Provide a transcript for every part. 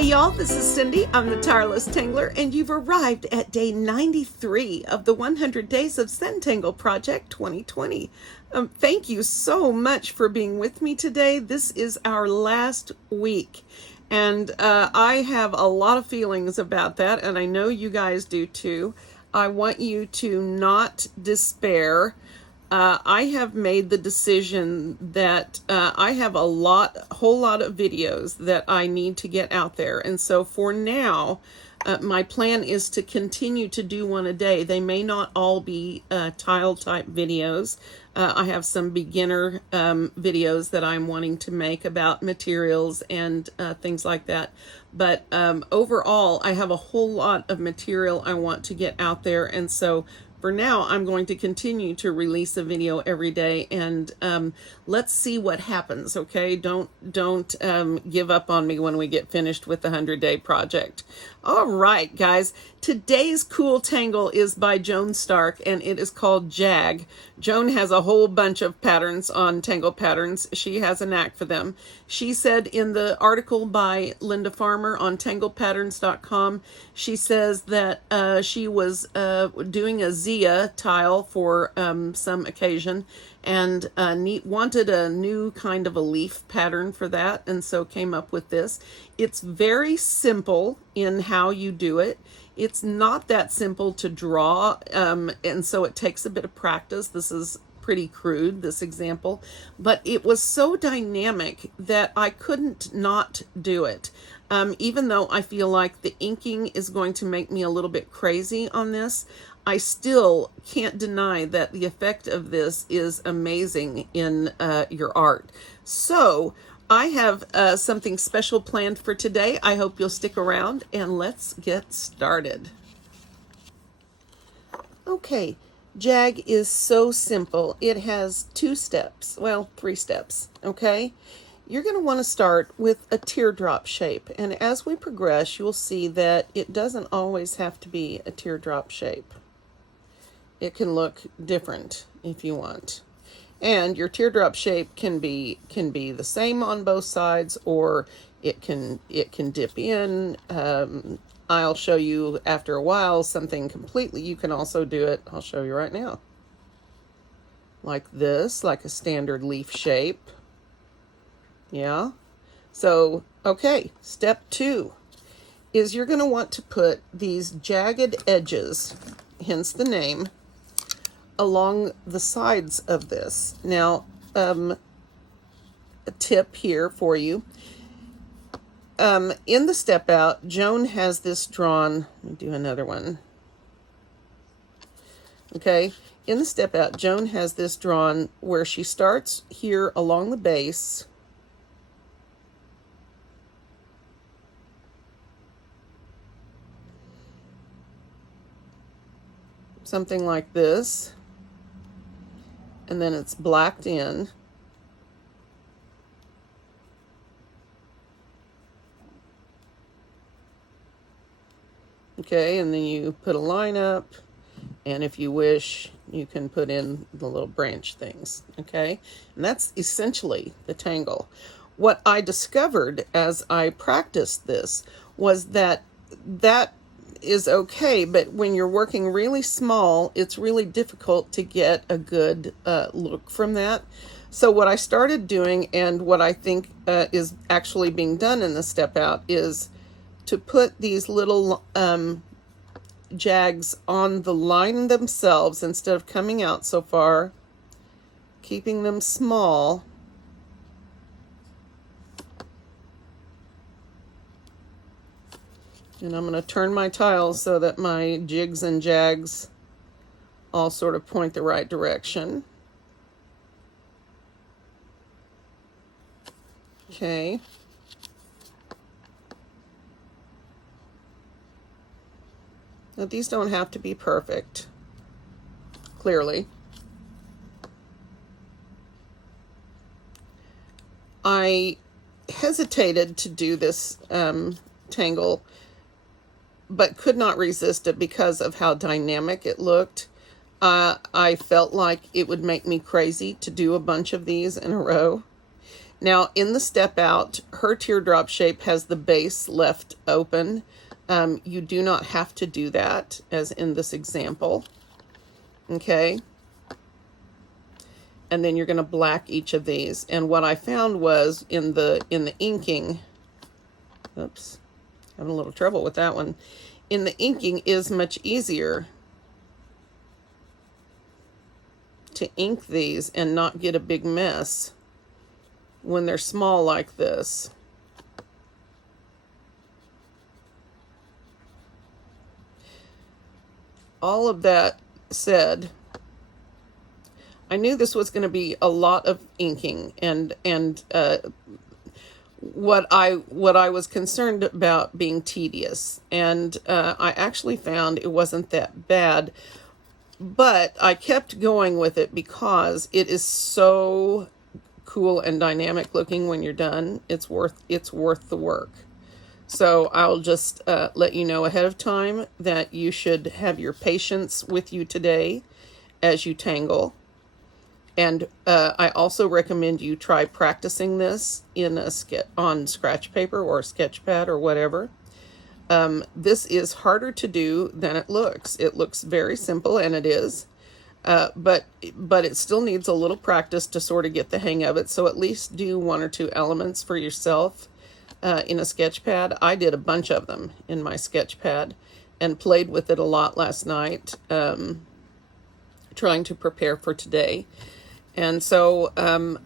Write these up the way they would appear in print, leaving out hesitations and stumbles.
Hey y'all, this is Cindy. I'm the Tireless Tangler, and you've arrived at day 93 of the 100 Days of Zentangle Project 2020. Thank you so much for being with me today. This is our last week, and I have a lot of feelings about that, and I know you guys do too. I want you to not despair. I have made the decision that I have a whole lot of videos that I need to get out there. And so for now, my plan is to continue to do one a day. They may not all be tile type videos. I have some beginner videos that I'm wanting to make about materials and things like that. But overall, I have a whole lot of material I want to get out there. And so for now, I'm going to continue to release a video every day, and let's see what happens, okay? Don't give up on me when we get finished with the 100-day project. All right, guys. Today's cool tangle is by Joan Stark, and it is called JAG. Joan has a whole bunch of patterns on Tangle Patterns. She has a knack for them. She said in the article by Linda Farmer on tanglepatterns.com, she says that she was doing a Zia tile for some occasion, and wanted a new kind of a leaf pattern for that, and so came up with this. It's very simple in how you do it. It's not that simple to draw, and so it takes a bit of practice. This is pretty crude, this example, but it was so dynamic that I couldn't not do it. Even though I feel like the inking is going to make me a little bit crazy on this, I still can't deny that the effect of this is amazing in your art. So I have something special planned for today. I hope you'll stick around, and let's get started. Okay, JAG is so simple. It has 2 steps, well, 3 steps, okay? You're going to want to start with a teardrop shape, and as we progress, you'll see that it doesn't always have to be a teardrop shape. It can look different if you want. And your teardrop shape can be the same on both sides, or it can dip in. I'll show you after a while something completely. You can also do it, I'll show you right now, like this, like a standard leaf shape. Yeah. So, okay, step 2 is you're going to want to put these jagged edges, hence the name, along the sides of this. Now, a tip here for you. In the step out, Joan has this drawn. Let me do another one. Okay, in the step out, Joan has this drawn where she starts here along the base. Something like this. And then it's blacked in. Okay, and then you put a line up, and if you wish, you can put in the little branch things, okay? And that's essentially the tangle. What I discovered as I practiced this was that is okay, but when you're working really small, it's really difficult to get a good look from that. So what I started doing, and what I think is actually being done in the step out, is to put these little jags on the line themselves instead of coming out so far, keeping them small. And I'm going to turn my tiles so that my jigs and jags all sort of point the right direction. Okay. Now these don't have to be perfect, clearly. I hesitated to do this tangle, but could not resist it because of how dynamic it looked. I felt like it would make me crazy to do a bunch of these in a row. Now in the step out, her teardrop shape has the base left open. You do not have to do that, as in this example. Okay. And then you're going to black each of these. And what I found was in the inking, oops, having a little trouble with that one. In the inking is much easier to ink these and not get a big mess when they're small like this. All of that said, I knew this was going to be a lot of inking, and what I was concerned about being tedious, and I actually found it wasn't that bad, but I kept going with it because it is so cool and dynamic looking when you're done. It's worth the work. So I'll just let you know ahead of time that you should have your patience with you today as you tangle. And I also recommend you try practicing this in on scratch paper or sketch pad or whatever. This is harder to do than it looks. It looks very simple, and it is. But it still needs a little practice to sort of get the hang of it. So at least do 1 or 2 elements for yourself in a sketch pad. I did a bunch of them in my sketch pad and played with it a lot last night, trying to prepare for today. And so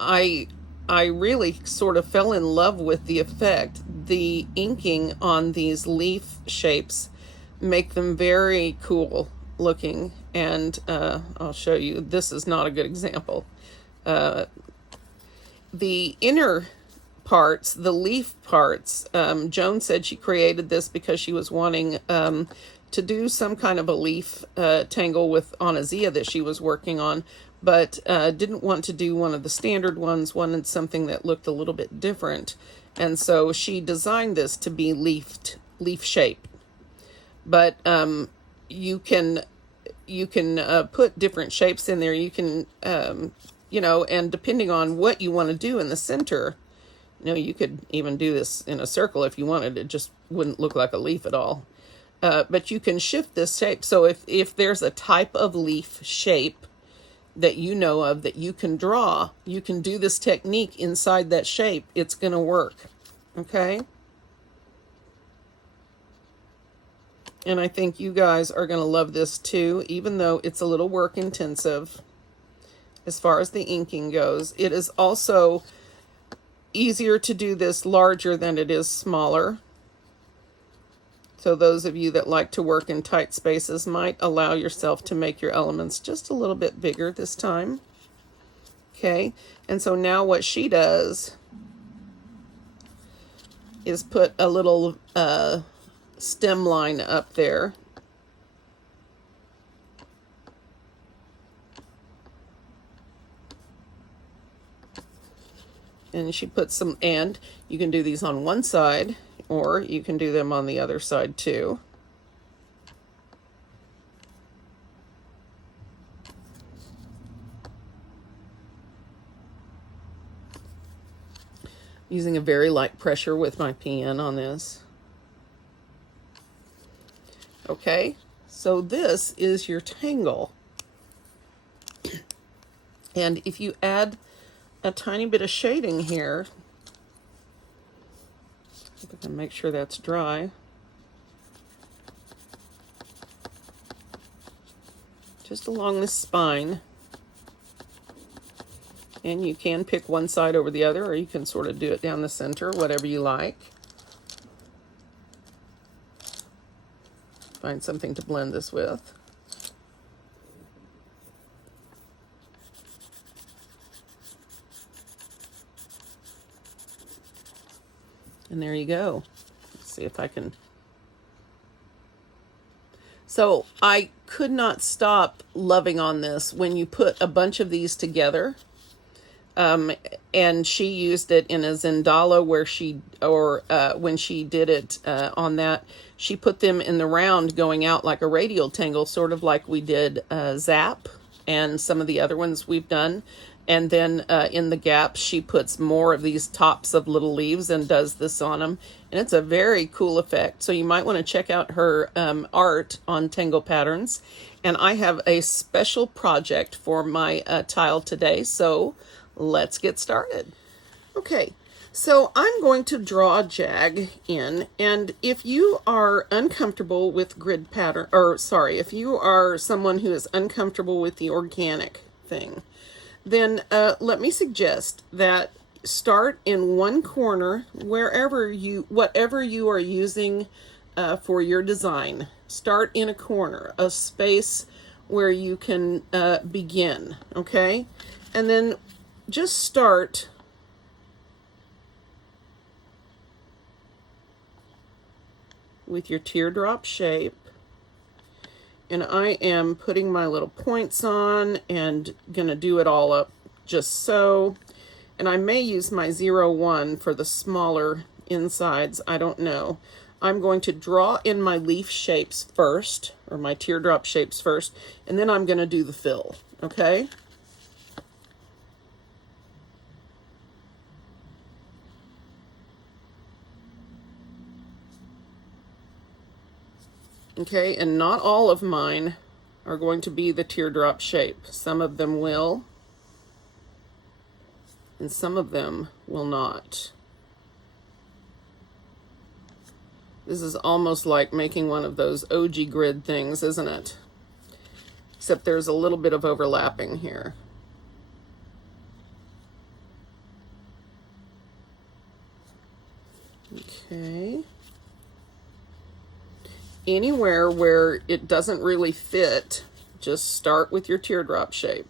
I really sort of fell in love with the effect. The inking on these leaf shapes make them very cool looking. And I'll show you. This is not a good example. The inner parts, the leaf parts, Joan said she created this because she was wanting to do some kind of a leaf tangle on a Zia that she was working on, but didn't want to do one of the standard ones, wanted something that looked a little bit different. And so she designed this to be leaf shape. But you can put different shapes in there. You can, and depending on what you want to do in the center, you could even do this in a circle if you wanted. It just wouldn't look like a leaf at all. But you can shift this shape. So if there's a type of leaf shape that you know of that you can draw, you can do this technique inside that shape. It's going to work. Okay? And I think you guys are going to love this too, even though it's a little work intensive as far as the inking goes. It is also easier to do this larger than it is smaller. So those of you that like to work in tight spaces might allow yourself to make your elements just a little bit bigger this time. Okay, and so now what she does is put a little stem line up there. And she puts some, and you can do these on one side, or you can do them on the other side too. Using a very light pressure with my pen on this. Okay, so this is your tangle. And if you add a tiny bit of shading here, I can make sure that's dry. Just along the spine. And you can pick one side over the other, or you can sort of do it down the center, whatever you like. Find something to blend this with. And there you go. Let's see if I can. So I could not stop loving on this when you put a bunch of these together. And she used it in a Zentangle when she did it on that, she put them in the round going out like a radial tangle, sort of like we did Zap and some of the other ones we've done. And then in the gaps, she puts more of these tops of little leaves and does this on them. And it's a very cool effect. So you might want to check out her art on Tangle Patterns. And I have a special project for my tile today. So let's get started. Okay, so I'm going to draw a JAG in, and if you are uncomfortable with grid pattern, or sorry, if you are someone who is uncomfortable with the organic thing, then let me suggest that start in one corner, whatever you are using for your design. Start in a corner, a space where you can begin, okay? And then just start with your teardrop shape, and I am putting my little points on and gonna do it all up just so. And I may use my 0-1 for the smaller insides, I don't know. I'm going to draw in my leaf shapes first, or my teardrop shapes first, and then I'm gonna do the fill, okay? Okay, and not all of mine are going to be the teardrop shape. Some of them will, and some of them will not. This is almost like making one of those OG grid things, isn't it? Except there's a little bit of overlapping here. Okay. Anywhere where it doesn't really fit, just start with your teardrop shape.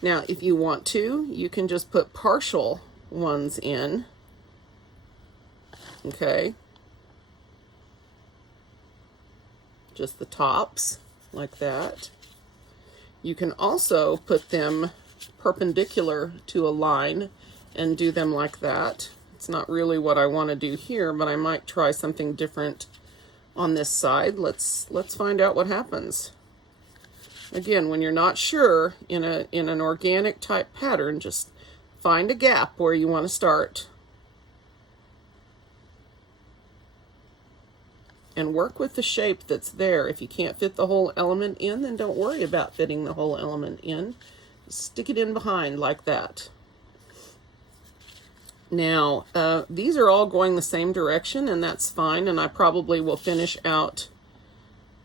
Now, if you want to, you can just put partial ones in, okay? Just the tops, like that. You can also put them perpendicular to a line and do them like that. It's not really what I want to do here, but I might try something different on this side. Let's find out what happens. Again, when you're not sure in an organic type pattern, just find a gap where you want to start. And work with the shape that's there. If you can't fit the whole element in, then don't worry about fitting the whole element in. Stick it in behind like that. Now, these are all going the same direction, and that's fine, and I probably will finish out,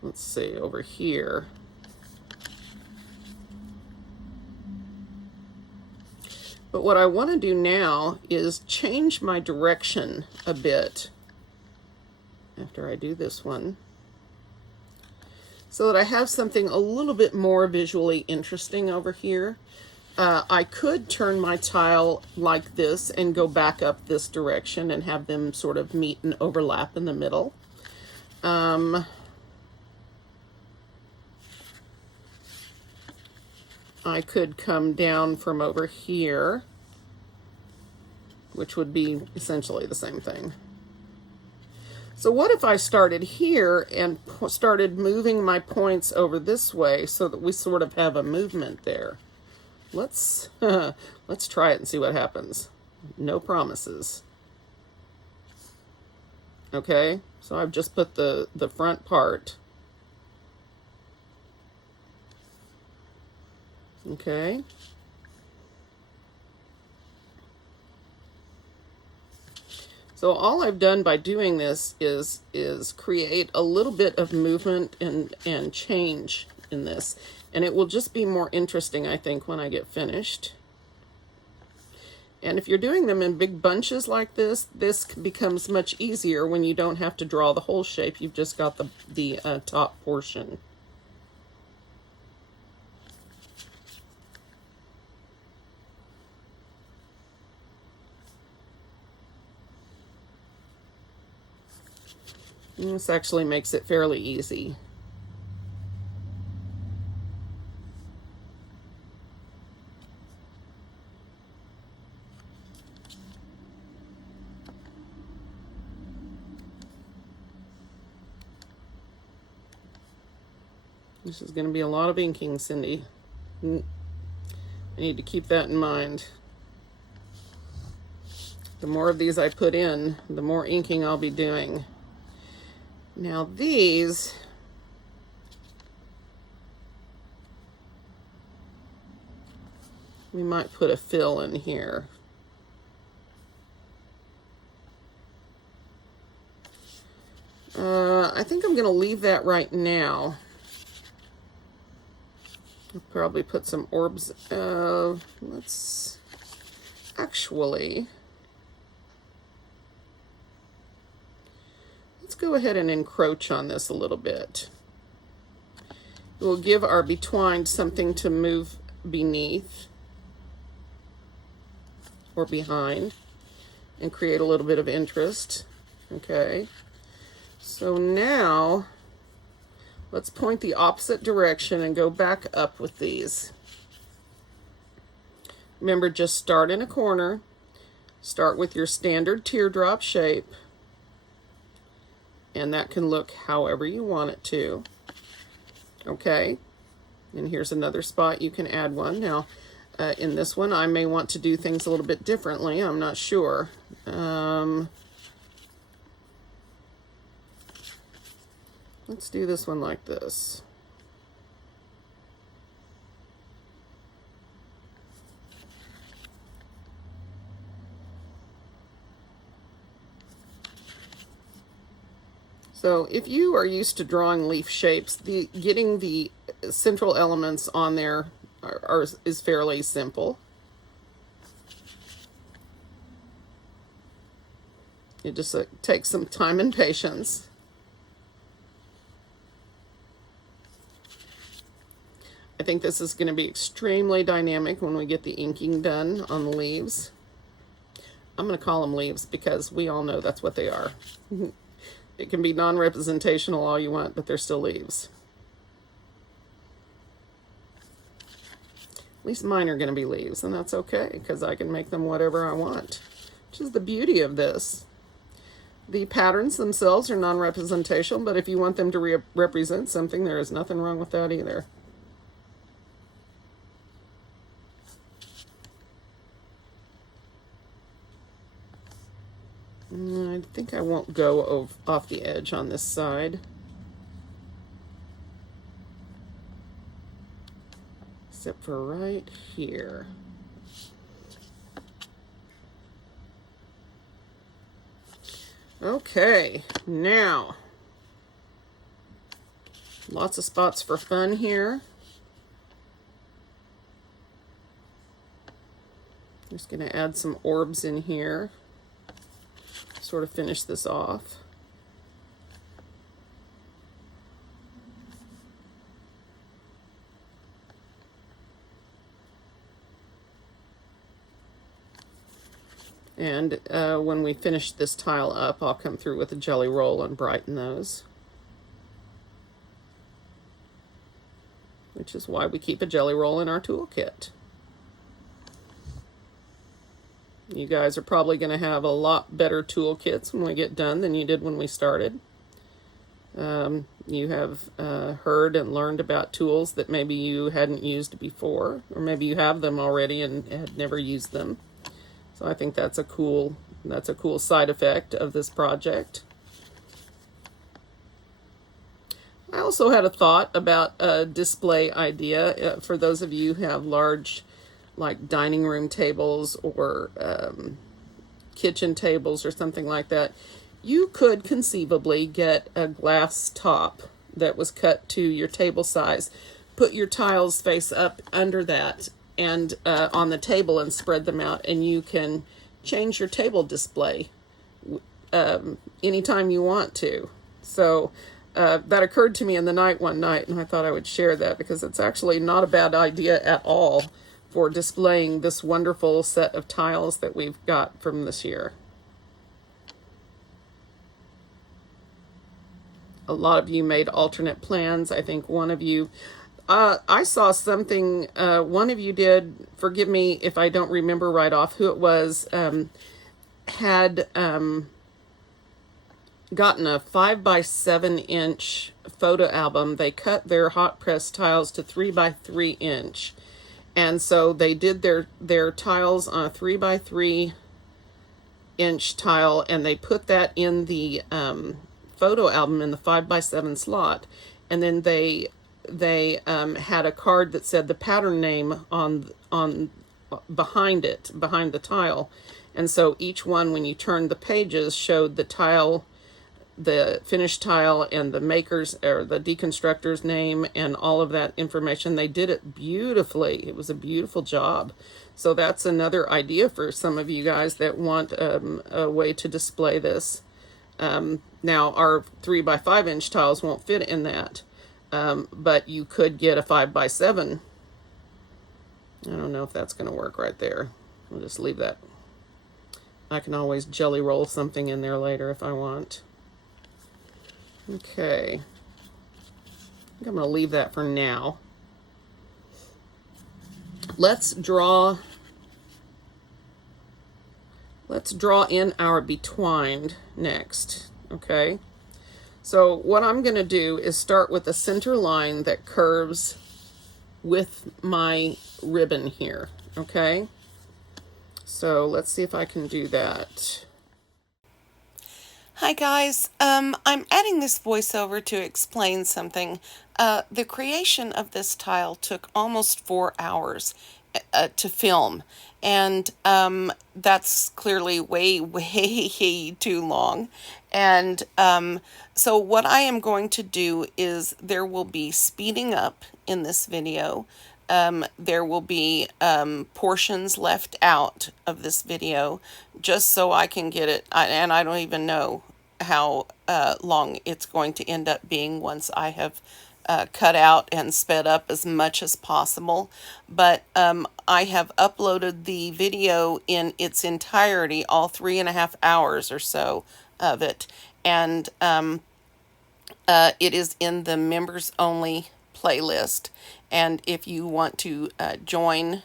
let's see, over here. But what I want to do now is change my direction a bit after I do this one, so that I have something a little bit more visually interesting over here. I could turn my tile like this and go back up this direction and have them sort of meet and overlap in the middle. I could come down from over here, which would be essentially the same thing. So what if I started here and started moving my points over this way so that we sort of have a movement there? Let's try it and see what happens. No promises. Okay, so I've just put the front part. Okay. So all I've done by doing this is create a little bit of movement and change in this. And it will just be more interesting, I think, when I get finished. And if you're doing them in big bunches like this, this becomes much easier when you don't have to draw the whole shape. You've just got the top portion. And this actually makes it fairly easy. This is going to be a lot of inking, Cindy. I need to keep that in mind. The more of these I put in, the more inking I'll be doing. Now these, we might put a fill in here. I think I'm going to leave that right now. I'll probably put some orbs. Let's go ahead and encroach on this a little bit. We'll give our betwined something to move beneath or behind and create a little bit of interest. Okay. So now let's point the opposite direction and go back up with these. Remember, just start in a corner. Start with your standard teardrop shape. And that can look however you want it to. Okay. And here's another spot you can add one. Now, in this one, I may want to do things a little bit differently. I'm not sure. Let's do this one like this. So if you are used to drawing leaf shapes, getting the central elements on there is fairly simple. It just takes some time and patience. I think this is going to be extremely dynamic when we get the inking done on the leaves. I'm going to call them leaves because we all know that's what they are. It can be non-representational all you want, but they're still leaves. At least mine are going to be leaves, and that's okay because I can make them whatever I want, which is the beauty of this. The patterns themselves are non-representational, but if you want them to represent something, there is nothing wrong with that either. I think I won't go off the edge on this side. Except for right here. Okay, now, lots of spots for fun here. Just going to add some orbs in here. Sort of finish this off. And when we finish this tile up, I'll come through with a jelly roll and brighten those. Which is why we keep a jelly roll in our toolkit. You guys are probably going to have a lot better toolkits when we get done than you did when we started. You have heard and learned about tools that maybe you hadn't used before, or maybe you have them already and had never used them. So I think that's a cool side effect of this project. I also had a thought about a display idea for those of you who have large, like dining room tables or kitchen tables or something like that. You could conceivably get a glass top that was cut to your table size, put your tiles face up under that and on the table and spread them out, and you can change your table display anytime you want to. So that occurred to me in the night one night, and I thought I would share that because it's actually not a bad idea at all for displaying this wonderful set of tiles that we've got from this year. A lot of you made alternate plans. I think one of you, I saw something, one of you did, forgive me if I don't remember right off who it was, had gotten a 5 by 7 inch photo album. They cut their hot press tiles to 3 by 3 inch. And so they did their tiles on a 3 by 3 inch tile, and they put that in the photo album in the 5 by 7 slot. And then they had a card that said the pattern name on behind the tile. And so each one, when you turned the pages, showed the tile, the finished tile, and the maker's or the deconstructor's name and all of that information. They did it beautifully. It was a beautiful job. So that's another idea for some of you guys that want a way to display this. Now our 3 by 5 inch tiles won't fit in that, but you could get a 5 by 7. I don't know if that's going to work right there. I'll just leave that. I can always jelly roll something in there later if I want. Okay, I think I'm going to leave that for now. Let's draw in our betwined next. Okay, so what I'm going to do is start with a center line that curves with my ribbon here. Okay, so let's see if I can do that. Hi guys, I'm adding this voiceover to explain something. The creation of this tile took almost 4 hours to film, and that's clearly way too long. And so what I am going to do is there will be speeding up in this video. There will be portions left out of this video just so I can get it, and I don't even know how long it's going to end up being once I have cut out and sped up as much as possible. But I have uploaded the video in its entirety, all 3.5 hours or so of it, and it is in the members only playlist. And if you want to join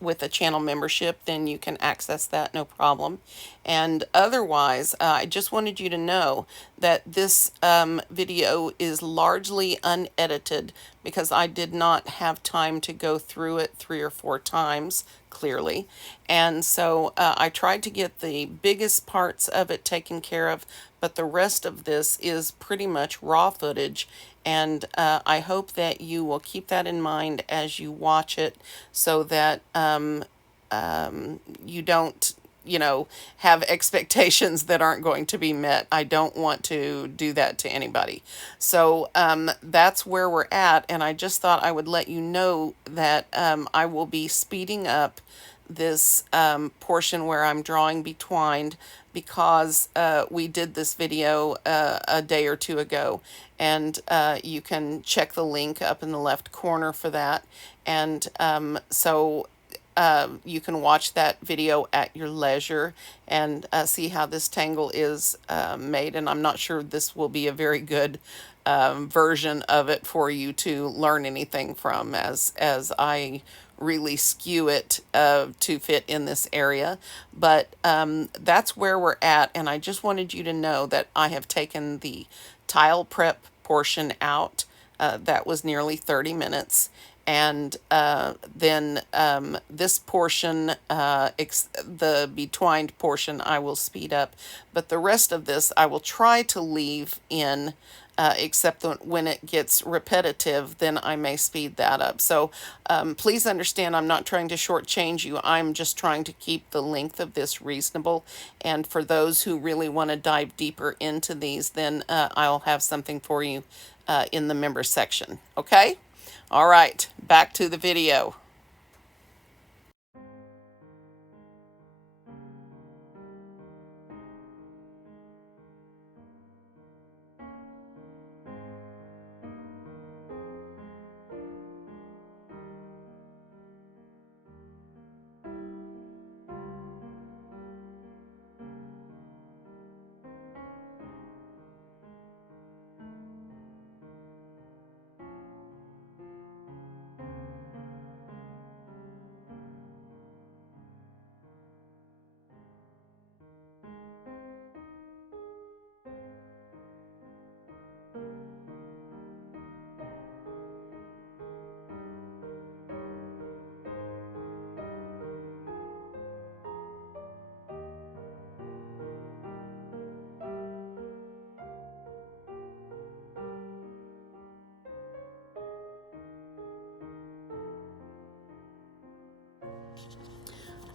with a channel membership, then you can access that, no problem. And otherwise, I just wanted you to know that this video is largely unedited because I did not have time to go through it 3 or 4 times, clearly. And so I tried to get the biggest parts of it taken care of, but the rest of this is pretty much raw footage. And I hope that you will keep that in mind as you watch it, so that you don't, have expectations that aren't going to be met. I don't want to do that to anybody. So that's where we're at, and I just thought I would let you know that I will be speeding up this portion where I'm drawing betwined, because we did this video a day or two ago, and you can check the link up in the left corner for that. And so you can watch that video at your leisure and see how this tangle is made. And I'm not sure this will be a very good version of it for you to learn anything from, as I really skew it to fit in this area. But that's where we're at, and I just wanted you to know that I have taken the tile prep portion out. That was nearly 30 minutes. And then this portion, the betwined portion, I will speed up. But the rest of this I will try to leave in, except when it gets repetitive, then I may speed that up. So please understand, I'm not trying to shortchange you. I'm just trying to keep the length of this reasonable. And for those who really want to dive deeper into these, then I'll have something for you in the member section. Okay? All right, back to the video.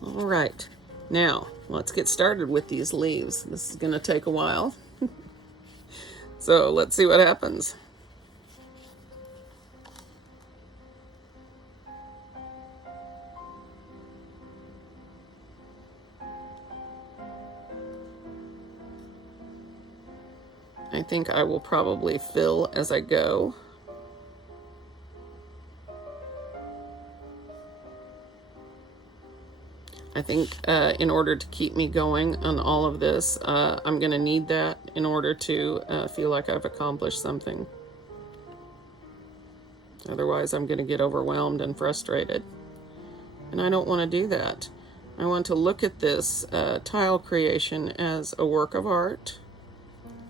All right, now let's get started with these leaves. This is going to take a while. So let's see what happens. I think I will probably fill as I go. I think in order to keep me going on all of this, I'm going to need that in order to feel like I've accomplished something. Otherwise, I'm going to get overwhelmed and frustrated. And I don't want to do that. I want to look at this tile creation as a work of art,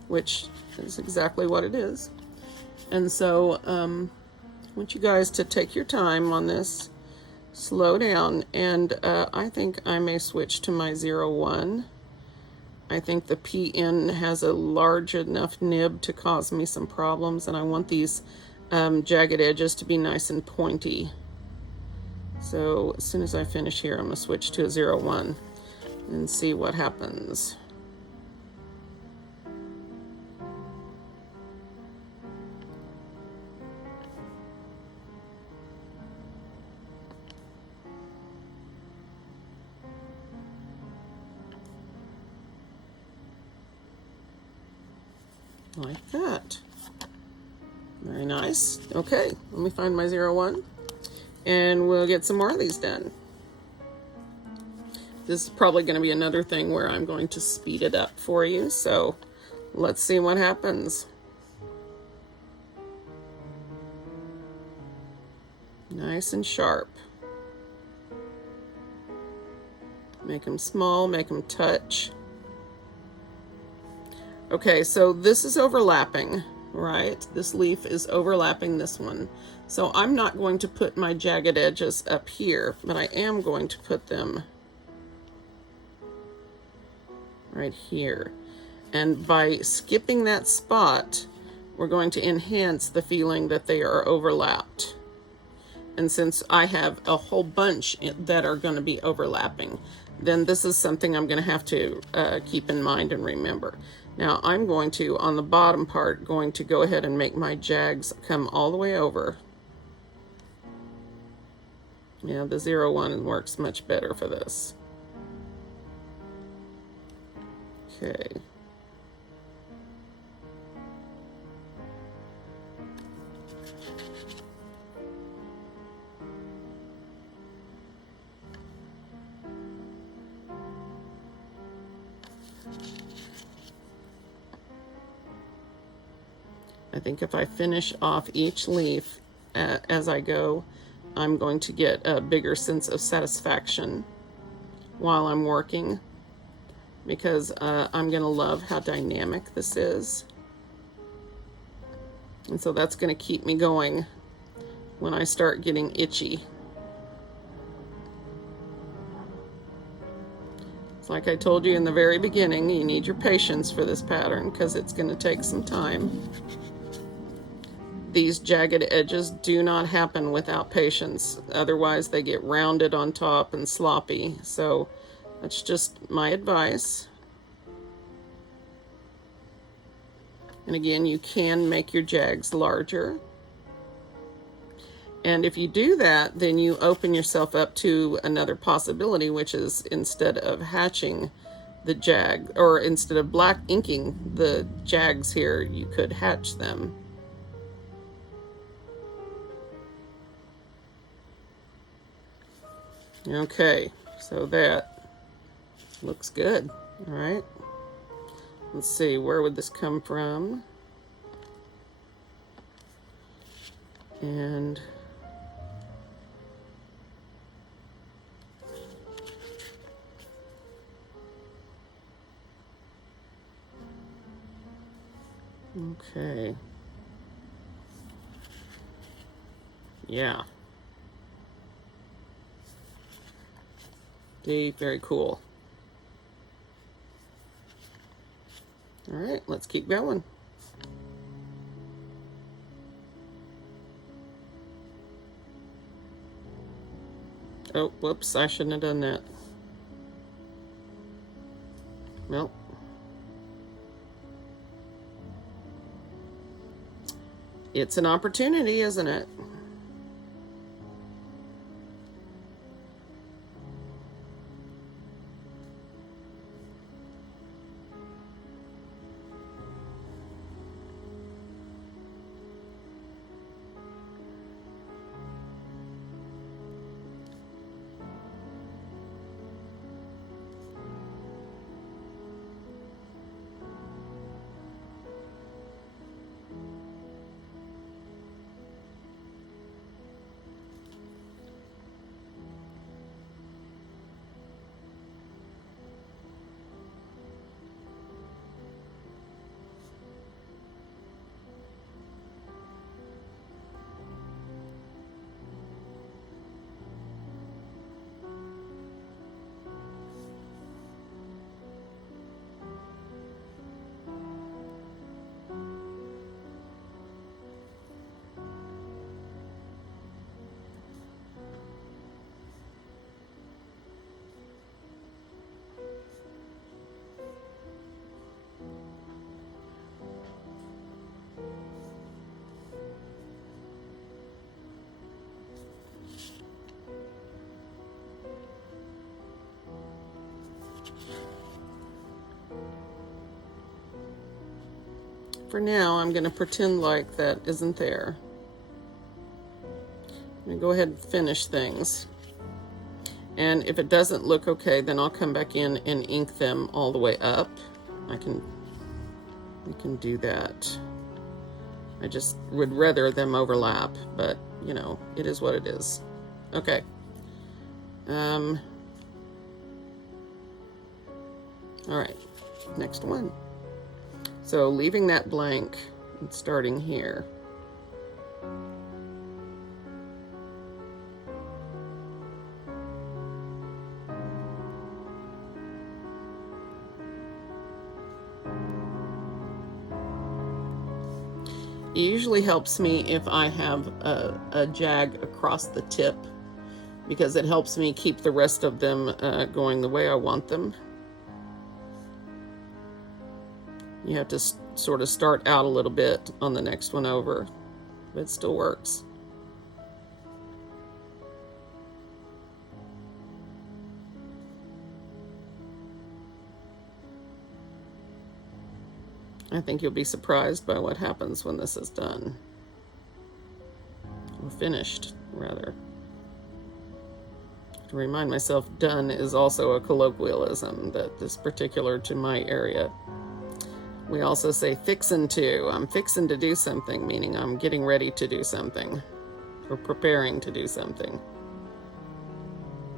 which is exactly what it is. And so I want you guys to take your time on this, slow down, and I think I may switch to my 0-1. I think the PN has a large enough nib to cause me some problems, and I want these jagged edges to be nice and pointy. So as soon as I finish here, I'm going to switch to a 0-1 and see what happens. Like that. Very nice. Okay, let me find my 0-1 and we'll get some more of these done. This is probably going to be another thing where I'm going to speed it up for you, so let's see what happens. Nice and sharp. Make them small, make them touch. Okay, so this is overlapping, right? This leaf is overlapping this one. So I'm not going to put my jagged edges up here, but I am going to put them right here. And by skipping that spot, we're going to enhance the feeling that they are overlapped. And since I have a whole bunch that are going to be overlapping, then this is something I'm going to have to keep in mind and remember. Now I'm going to, on the bottom part, going to go ahead and make my jags come all the way over. Yeah, the 0-1 works much better for this. Okay. I think if I finish off each leaf as I go, I'm going to get a bigger sense of satisfaction while I'm working, because I'm going to love how dynamic this is. And so that's going to keep me going when I start getting itchy. It's like I told you in the very beginning, you need your patience for this pattern because it's going to take some time. These jagged edges do not happen without patience. Otherwise, they get rounded on top and sloppy. So that's just my advice. And again, you can make your jags larger. And if you do that, then you open yourself up to another possibility, which is instead of hatching the jag, or instead of black inking the jags here, you could hatch them. Okay, so that looks good. All right, let's see, where would this come from? And okay, yeah. Very cool. All right, let's keep going. Oh, whoops, I shouldn't have done that. Well, it's an opportunity, isn't it? For now, I'm going to pretend like that isn't there. I'm going to go ahead and finish things. And if it doesn't look okay, then I'll come back in and ink them all the way up. We can do that. I just would rather them overlap, but you know, it is what it is. Okay. All right, next one. So leaving that blank and starting here. It usually helps me if I have a JAG across the tip, because it helps me keep the rest of them going the way I want them. You have to sort of start out a little bit on the next one over, but it still works. I think you'll be surprised by what happens when this is done. Or finished, rather. To remind myself, done is also a colloquialism that is particular to my area. We also say fixin' to. I'm fixin' to do something, meaning I'm getting ready to do something, or preparing to do something.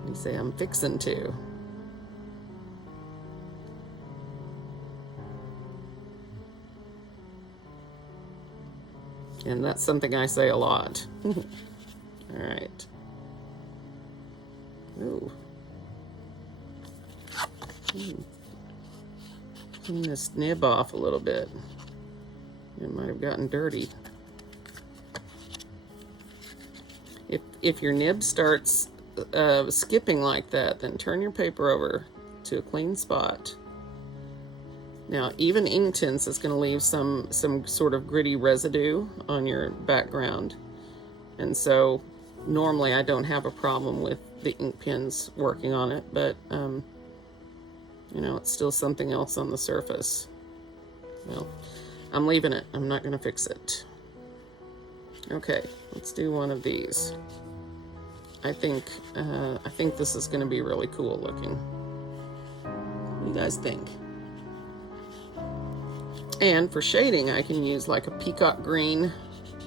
We say I'm fixin' to. And that's something I say a lot. All right. Ooh. Clean this nib off a little bit. It might have gotten dirty. If your nib starts skipping like that, then turn your paper over to a clean spot. Now, even Inktense is going to leave some sort of gritty residue on your background. And so normally I don't have a problem with the ink pens working on it, but you know, it's still something else on the surface. Well, I'm leaving it. I'm not going to fix it. Okay, let's do one of these. I think this is going to be really cool looking. What do you guys think? And for shading, I can use like a peacock green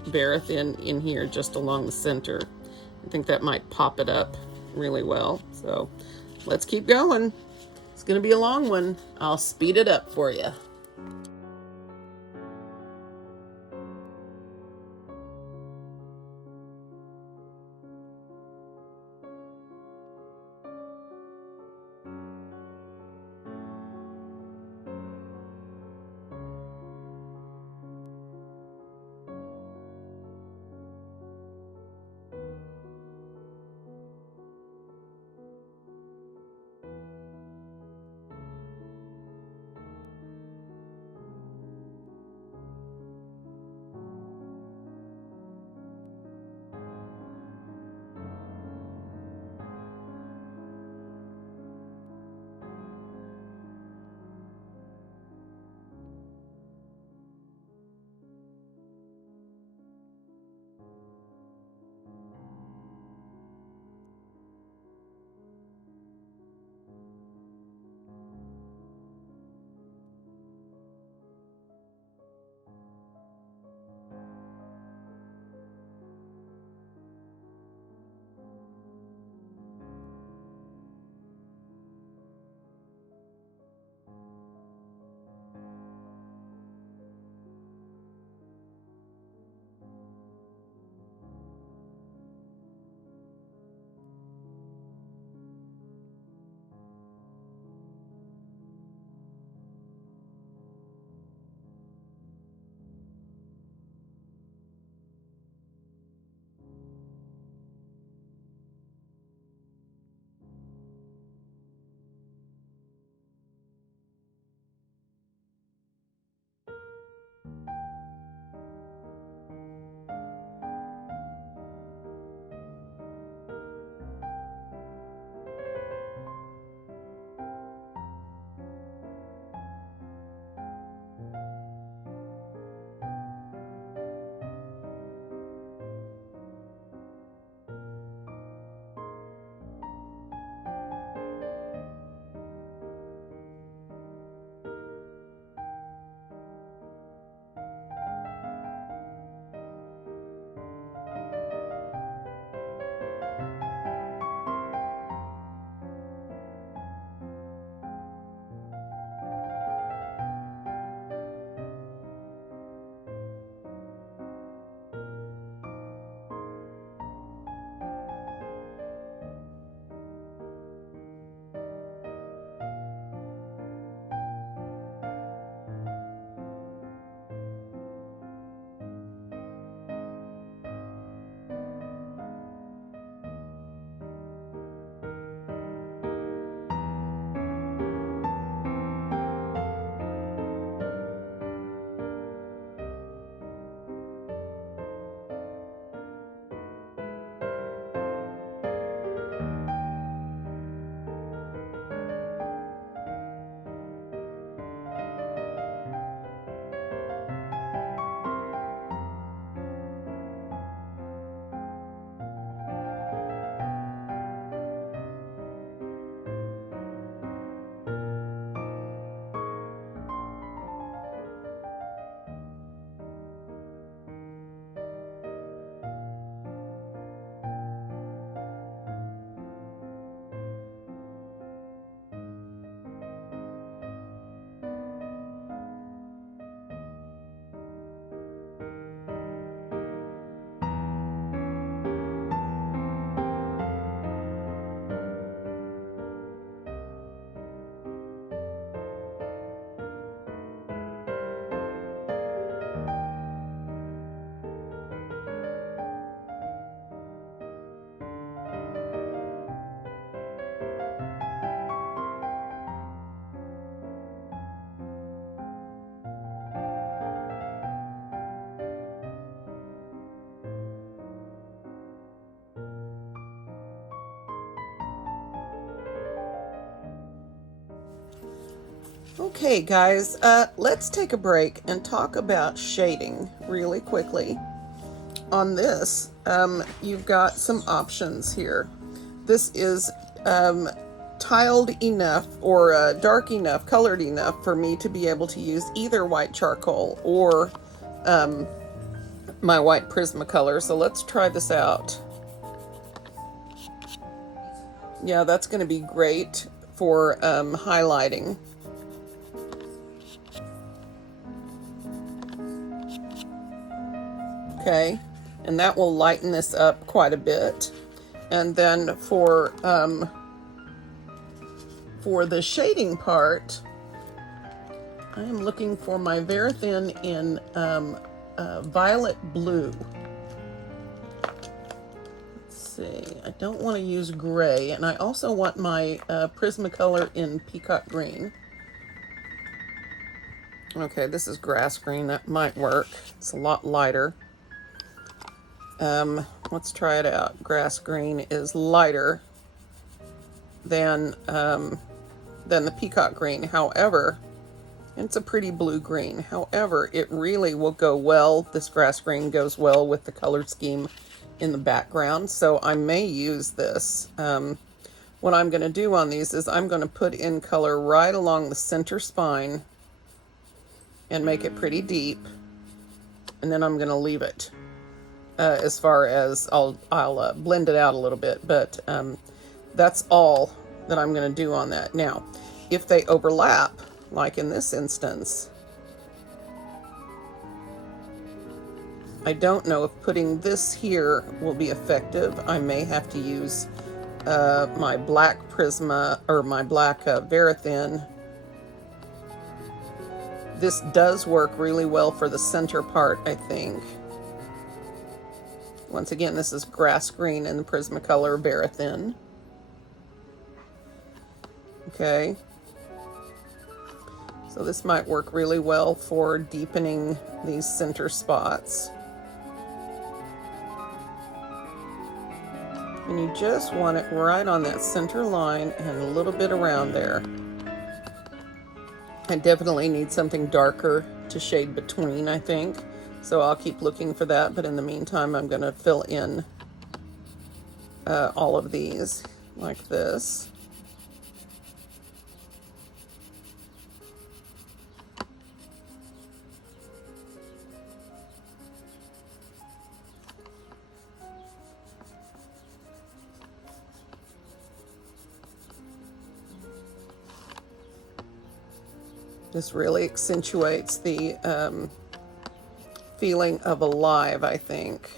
very thin in here just along the center. I think that might pop it up really well. So let's keep going. It's going to be a long one. I'll speed it up for you. Okay, guys, let's take a break and talk about shading really quickly. On this, you've got some options here. This is tiled enough or dark enough, colored enough for me to be able to use either white charcoal or my white Prismacolor. So let's try this out. Yeah, that's going to be great for highlighting. Okay, and that will lighten this up quite a bit. And then for the shading part, I am looking for my Verithin in violet blue. Let's see, I don't want to use gray, and I also want my Prismacolor in peacock green. Okay, this is grass green. That might work. It's a lot lighter. Let's try it out. Grass green is lighter than the peacock green. However, it's a pretty blue green. However, it really will go well. This grass green goes well with the color scheme in the background. So I may use this. What I'm going to do on these is I'm going to put in color right along the center spine and make it pretty deep. And then I'm going to leave it. As far as I'll blend it out a little bit, but that's all that I'm going to do on that. Now, if they overlap, like in this instance, I don't know if putting this here will be effective. I may have to use my black Prisma or my black Verithin. This does work really well for the center part, I think. Once again, this is grass green in the Prismacolor Verithin. Okay. So this might work really well for deepening these center spots. And you just want it right on that center line and a little bit around there. I definitely need something darker to shade between, I think. So I'll keep looking for that, but in the meantime, I'm going to fill in all of these like this. This really accentuates the feeling of alive, I think.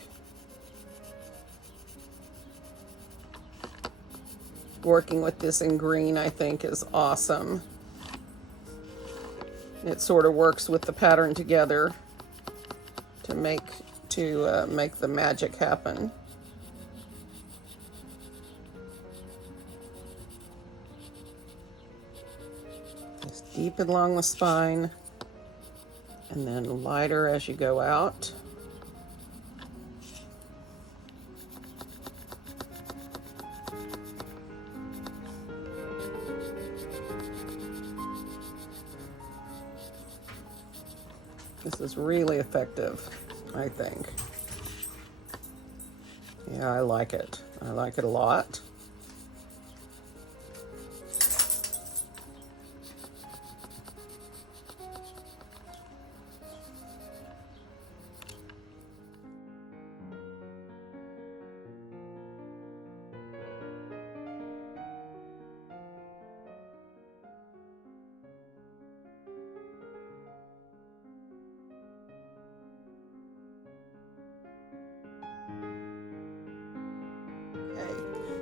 Working with this in green, I think, is awesome. It sort of works with the pattern together to make the magic happen. Just deep along the spine, and then lighter as you go out. This is really effective, I think. Yeah, I like it. I like it a lot.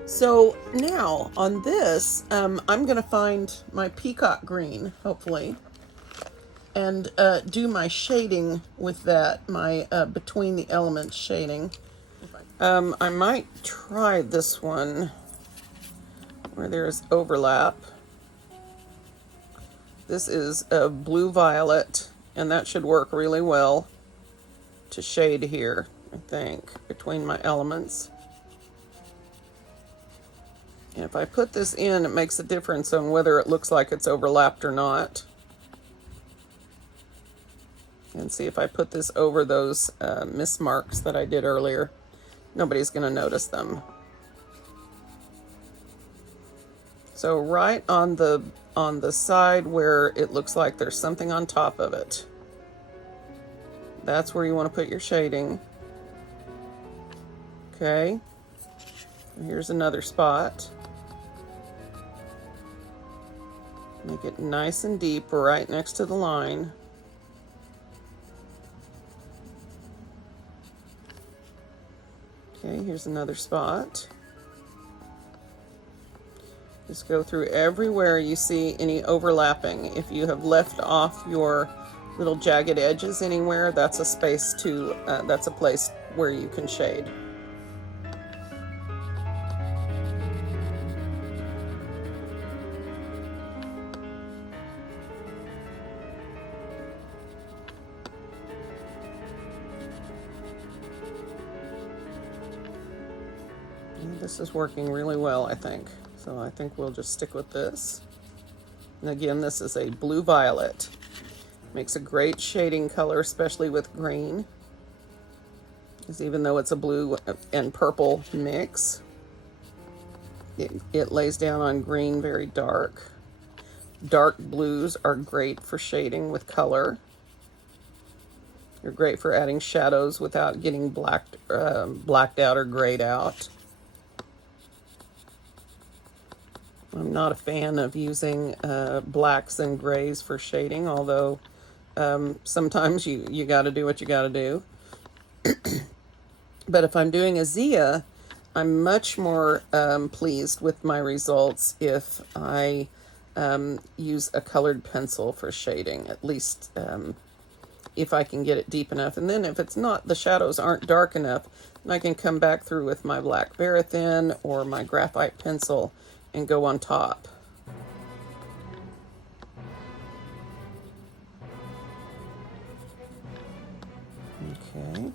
So now on this, I'm going to find my peacock green, hopefully, and do my shading with that, my between the elements shading. I might try this one where there's overlap. This is a blue violet, and that should work really well to shade here, I think, between my elements. And if I put this in, it makes a difference on whether it looks like it's overlapped or not. And see, if I put this over those miss marks that I did earlier, nobody's going to notice them. So right on the side where it looks like there's something on top of it, that's where you want to put your shading. Okay, here's another spot. Make it nice and deep right next to the line. Okay, here's another spot. Just go through everywhere you see any overlapping. If you have left off your little jagged edges anywhere, that's a space to, that's a place where you can shade. This is working really well, I think. So I think we'll just stick with this. And again, this is a blue-violet. Makes a great shading color, especially with green. Because even though it's a blue and purple mix, it lays down on green very dark. Dark blues are great for shading with color. They're great for adding shadows without getting blacked out or grayed out. I'm not a fan of using blacks and grays for shading, although sometimes you got to do what you got to do. But if I'm doing a Zia, I'm much more pleased with my results if I use a colored pencil for shading, at least if I can get it deep enough. And then if it's not, the shadows aren't dark enough, then I can come back through with my black Verithin or my graphite pencil and go on top. Okay.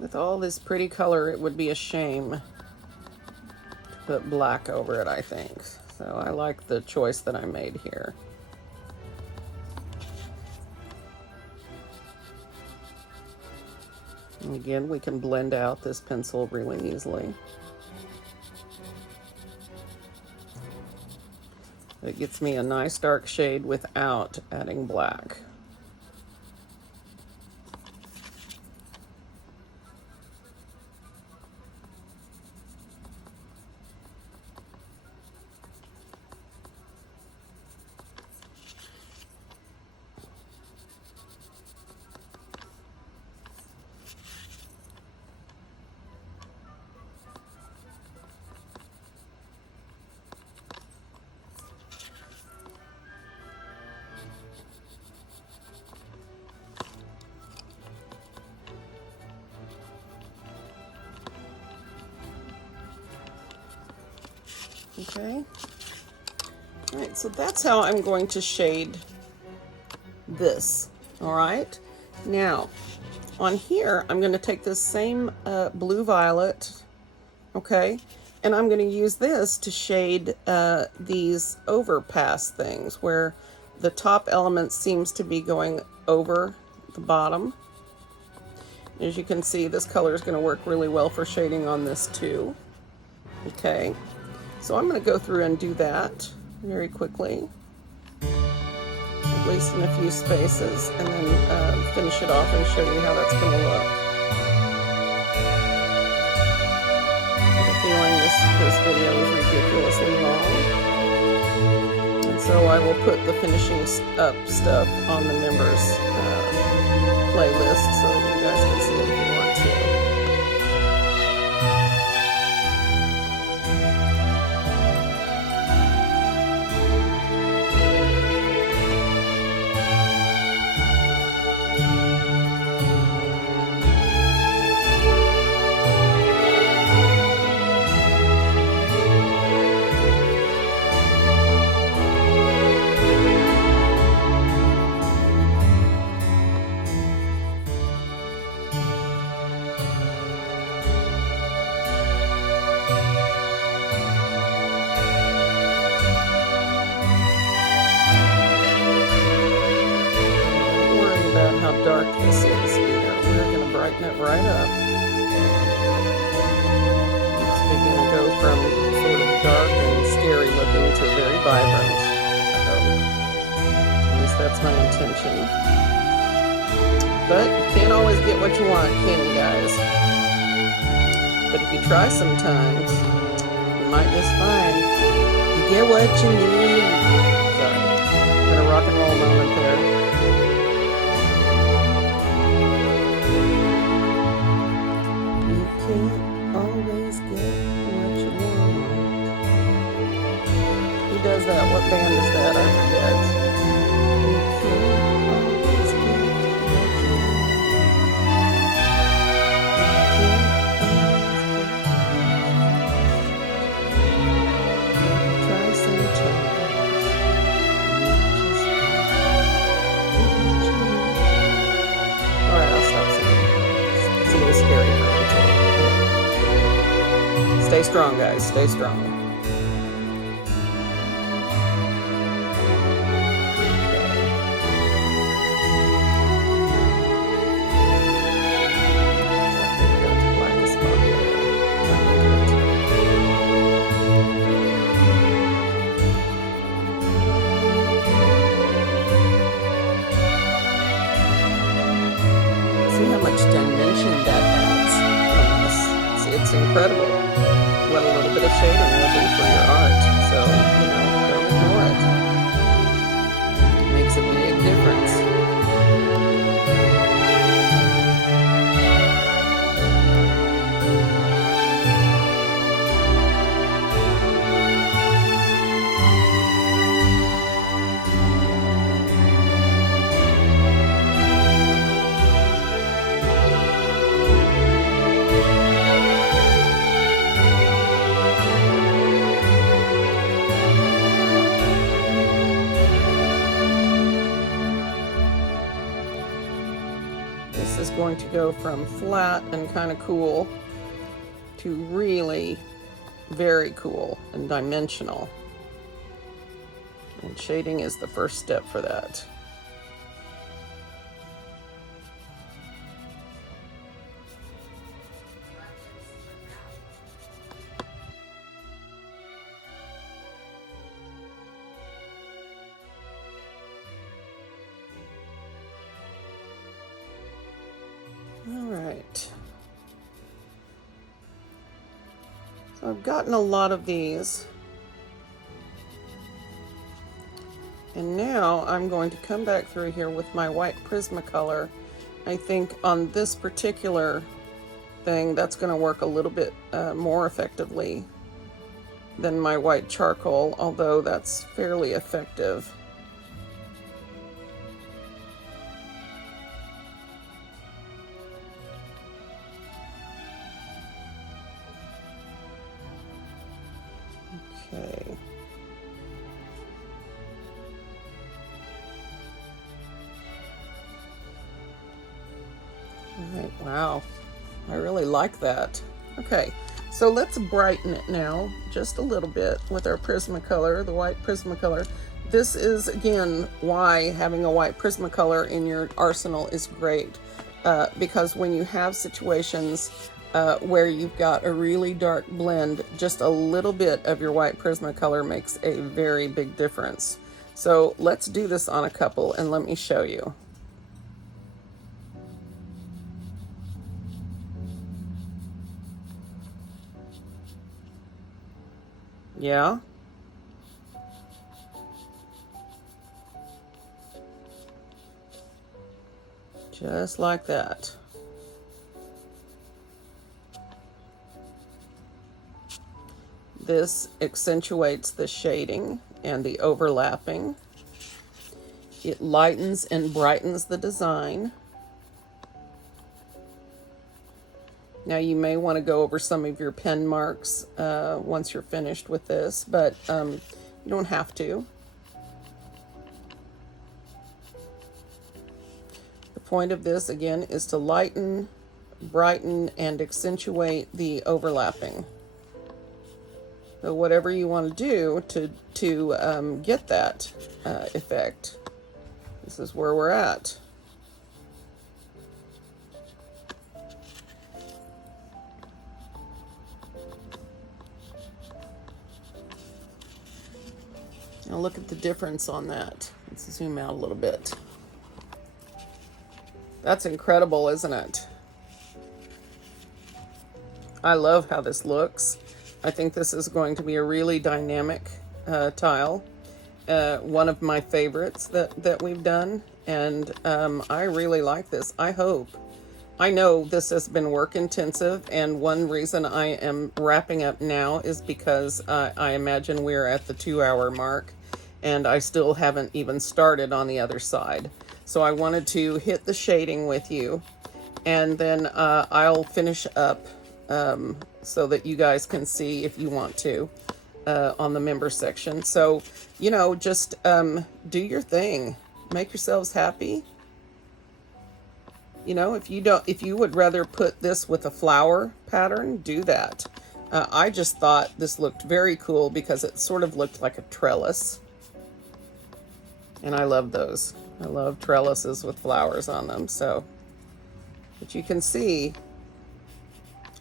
With all this pretty color, it would be a shame to put black over it, I think. So I like the choice that I made here. And again, we can blend out this pencil really easily. It gets me a nice dark shade without adding black. Okay. All right, so that's how I'm going to shade this. All right. Now, on here, I'm going to take this same blue violet, okay, and I'm going to use this to shade these overpass things where the top element seems to be going over the bottom. As you can see, this color is going to work really well for shading on this too. Okay, so I'm going to go through and do that very quickly, at least in a few spaces, and then finish it off and show you how that's going to look. I have a feeling this video is ridiculously long, and so I will put the finishing up stuff on the members playlist so that you guys can see it if you want to. How dark this is either. We're going to brighten it right up. It's going to go from sort of dark and scary looking to very vibrant. I hope. At least that's my intention. But you can't always get what you want, can you guys? But if you try sometimes, you might just find you get what you need. Sorry. Got a rock and roll moment there. Can't always get what you want. Who does that? What band is that? I forget. You can't always get what you want. Try sometimes. Alright, I'll stop singing. It's a little scary for me too. Stay strong, guys. Stay strong. See how much dimension that adds on this. See, it's incredible what a little bit of shading will do for your art. So, you know, don't ignore it. It makes a big difference. This is going to go from flat and kind of cool to really very cool and dimensional. And shading is the first step for that. All right. So I've gotten a lot of these. And now I'm going to come back through here with my white Prismacolor. I think on this particular thing, that's going to work a little bit more effectively than my white charcoal, although that's fairly effective. Okay. All right, wow. I really like that. Okay, so let's brighten it now just a little bit with our Prismacolor, the white Prismacolor. This is, again, why having a white Prismacolor in your arsenal is great. Because when you have situations where you've got a really dark blend, just a little bit of your white Prismacolor makes a very big difference. So let's do this on a couple and let me show you. Yeah? Just like that. This accentuates the shading and the overlapping. It lightens and brightens the design. Now you may want to go over some of your pen marks once you're finished with this, but you don't have to. The point of this, again, is to lighten, brighten, and accentuate the overlapping. So whatever you want to do to get that effect, this is where we're at. Now look at the difference on that. Let's zoom out a little bit. That's incredible, isn't it? I love how this looks. I think this is going to be a really dynamic tile. One of my favorites that we've done. And I really like this. I know this has been work intensive. And one reason I am wrapping up now is because I imagine we're at the 2-hour mark. And I still haven't even started on the other side. So I wanted to hit the shading with you. And then I'll finish up so that you guys can see if you want to on the member section. So, you know, just do your thing. Make yourselves happy. You know, if you would rather put this with a flower pattern, do that. I just thought this looked very cool because it sort of looked like a trellis. And I love those. I love trellises with flowers on them. So, but you can see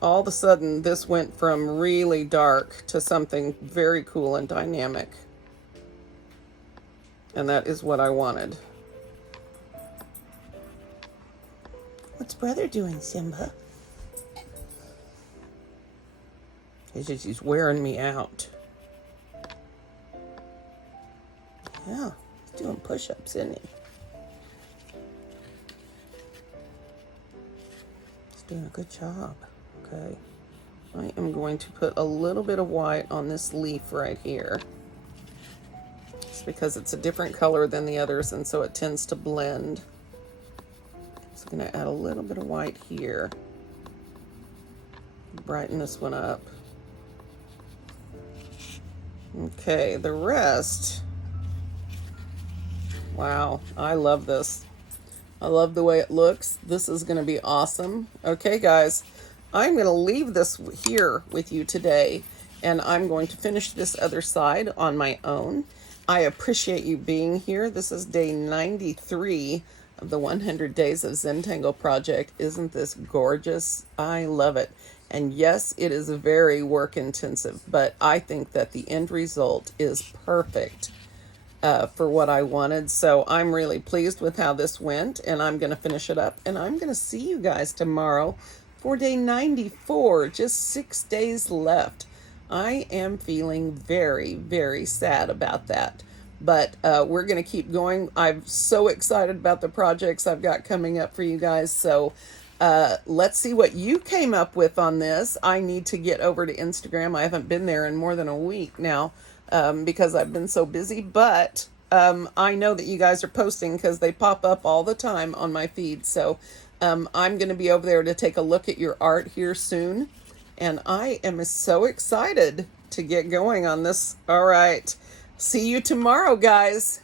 all of a sudden this went from really dark to something very cool and dynamic. And that is what I wanted. What's brother doing, Simba? He's wearing me out. Yeah, he's doing push-ups, isn't he? He's doing a good job. Okay. I am going to put a little bit of white on this leaf right here. It's because it's a different color than the others, and so it tends to blend. So I'm going to add a little bit of white here. Brighten this one up. Okay, the rest. Wow, I love this. I love the way it looks. This is going to be awesome. Okay, guys, I'm going to leave this here with you today, and I'm going to finish this other side on my own. I appreciate you being here. This is day 93 of the 100 Days of Zentangle project. Isn't this gorgeous? I love it. And yes, it is very work intensive, but I think that the end result is perfect for what I wanted. So I'm really pleased with how this went, and I'm going to finish it up, and I'm going to see you guys tomorrow for day 94, just 6 days left. I am feeling very, very sad about that. But we're going to keep going. I'm so excited about the projects I've got coming up for you guys. So let's see what you came up with on this. I need to get over to Instagram. I haven't been there in more than a week now because I've been so busy. But I know that you guys are posting because they pop up all the time on my feed. So I'm going to be over there to take a look at your art here soon. And I am so excited to get going on this. All right. See you tomorrow, guys.